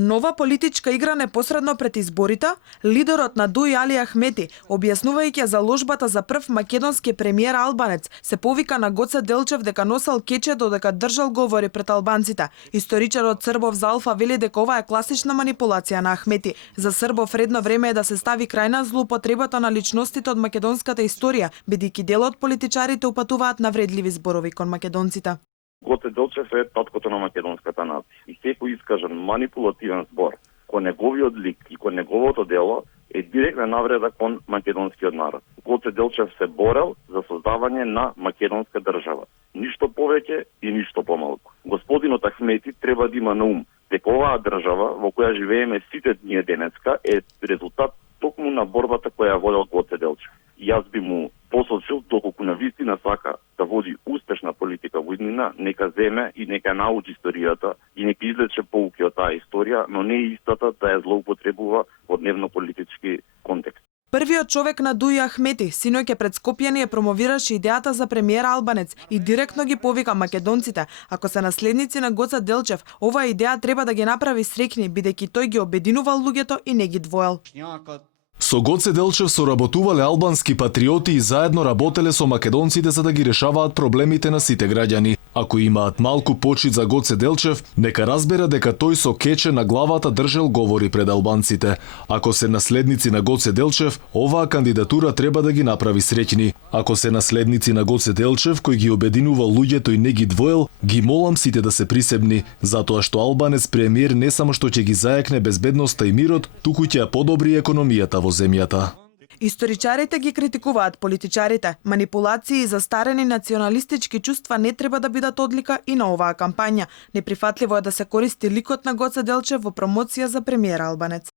Нова политичка игра непосредно пред изборите, лидерот на ДУИ Али Ахмети, објаснувајќи заложбата за прв македонски премиер албанец, се повика на Гоце Делчев дека носел кече додека држал говори пред албанците. Историчарот Србов за Алфа вели дека ова е класична манипулација на Ахмети. За Србов редно време е да се стави крај на злоупотребата на личностите од македонската историја, бидејќи дел од политичарите упатуваат навредливи зборови кон македонците. Гоце Делчев е таткото на македонската нација и секој искажан манипулативен збор кон неговиот лик и кон неговото дело е директна навреда кон македонскиот народ. Гоце Делчев се борел за создавање на македонска држава. Ништо повеќе и ништо помалку. Господинот Ахмети треба да има на ум дека оваа држава во која живееме сите ние денеска е резултат токму на борбата која ја водел Гоце Делчев. И јас би му посочил, доколку навистина сака да води успешна политика во иднина, нека земе и нека научи историјата и нека извлече поуки од таа историја, но не е истата да ја злоупотребува во дневно-политички контекст. Првиот човек на ДУИ Ахмети синоќ пред Скопје ни промовираше идејата за премиер албанец и директно ги повика македонците, ако се наследници на Гоце Делчев, оваа идеја треба да ги направи среќни, бидејќи тој ги обединувал луѓето и не ги двоел. Со Гоце Делчев соработувале албански патриоти и заедно работеле со македонците за да ги решаваат проблемите на сите граѓани. Ако имаат малку почит за Гоце Делчев, нека разбера дека тој со кече на главата држел говори пред албанците. Ако се наследници на Гоце Делчев, оваа кандидатура треба да ги направи среќни. Ако се наследници на Гоце Делчев, кој ги обединува луѓето и не ги двоел, ги молам сите да се присебни, затоа што албанец премиер не само што ќе ги зајакне безбедноста и мирот, туку ќе ја подобри економијата во земјата. Историчарите ги критикуваат политичарите. Манипулации и застарени националистички чувства не треба да бидат одлика и на оваа кампања. Неприфатливо е да се користи ликот на Гоце Делчев во промоција за премиер албанец.